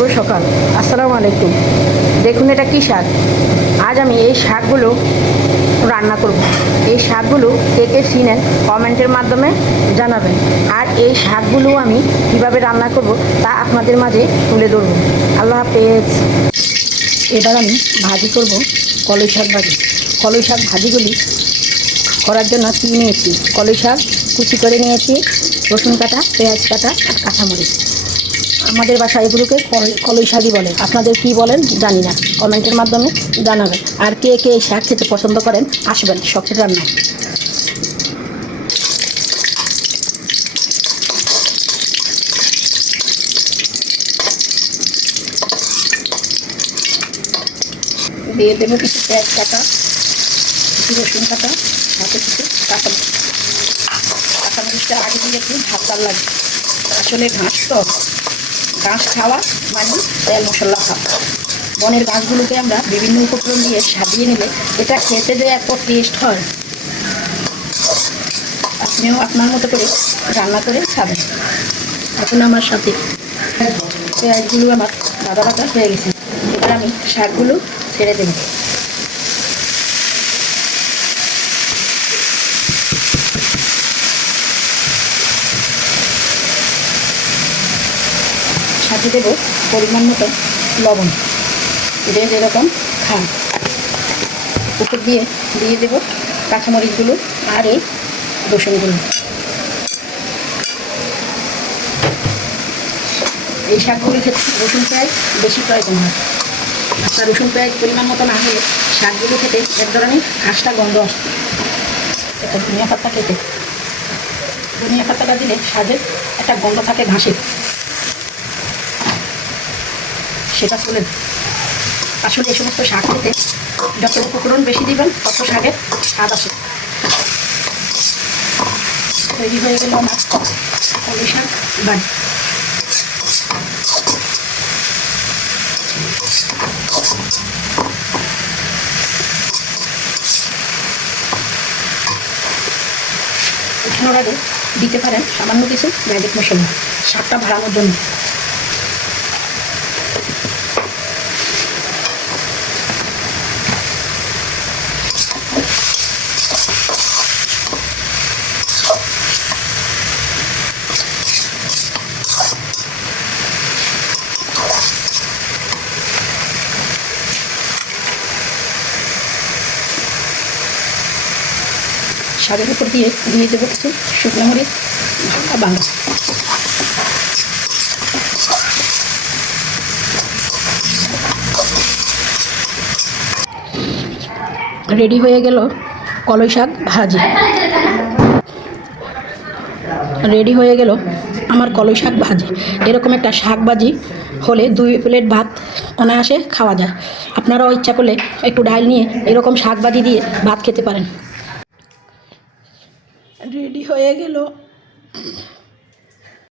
শুভ সকাল। আসসালামু আলাইকুম। দেখুন এটা কী শাক? আজ আমি এই শাকগুলো রান্না করব। এই শাকগুলো কে কে কমেন্টের মাধ্যমে জানাবেন। আর এই শাকগুলো আমি কীভাবে রান্না করব তা আপনাদের মাঝে তুলে ধরব। আল্লাহ হাফেজ। এবার আমি ভাজি করব কলই শাক ভাজি। কলই শাক ভাজিগুলি করার জন্য কী নিয়েছি? কলই শাক কুচি করে নিয়েছি, রসুন কাটা, পেঁয়াজ কাটা আর কাঁচামরিচ। আমাদের বাসায় এগুলোকে কল- কলই শাকই বলে। আপনাদের কি বলেন, জানি না। কমেন্টের মাধ্যমে জানাবেন। আর কে কে শাক খেতে পছন্দ করেন, আসবেন শখের রান্না দিয়ে দেবো কিছু পেঁয়াজ কাটা, কিছু রসুন কাটা, সাথে কিছু কাঁচা কাঁচামরিচটা আগে দিয়ে একটু ভাবতার লাগে। আসলে ঘাস তো। ঘাস খাওয়া মানে তেল মশলা খাওয়া। বনের গাছগুলোকে আমরা বিভিন্ন উপকরণ দিয়ে সাজিয়ে নিলে এটা খেতে যে এত টেস্ট হয়, আপনিও আপনার মতো করে রান্না করে খাবেন। এখন আমার সাথে পেঁয়াজগুলো আমার দাদা দাদা হয়ে গেছে। এবার আমি শাকগুলো ছেড়ে দেবো। সাথে দেবো পরিমাণ মতো লবণ। যে যেরকম খান উপর দিয়ে দিয়ে দেবো কাঁচামরিচগুলো আর এই রসুনগুলো। এই শাকগুলি ক্ষেত্রে রসুন পেঁয়াজ বেশি প্রয়োজন হয়। আপনার রসুন পেঁয়াজ পরিমাণ মতো না হলে শাকগুলো খেতে এক ধরনের ঘাসটা গন্ধ আসে। এটা ধনিয়া পাতা খেতে। ধনিয়া পাতাটা দিলে স্বাদের একটা গন্ধ থাকে ঘাসের সেটা তুলে দিন। আসলে এই সমস্ত শাক খেতে যত উপকরণ বেশি দিবেন তত শাকের স্বাদ আসে তৈরি হয়ে গেল আমার শাক বাড়ি। উঠানোর আগে দিতে পারেন সামান্য কিছু ম্যাজিক মশলা, শাকটা বাড়ানোর জন্য। শাকের উপর দিয়ে দিয়ে দেবো কিছু শুকনো মরিচ আর বাংলা রেডি হয়ে গেল কলই শাক ভাজি। রেডি হয়ে গেল আমার কলই শাক ভাজি। এরকম একটা শাক ভাজি হলে দুই প্লেট ভাত অনায়াসে খাওয়া যায়। আপনারাও ইচ্ছা করলে একটু ডাল নিয়ে এরকম শাক ভাজি দিয়ে ভাত খেতে পারেন। রেডি হয়ে গেল।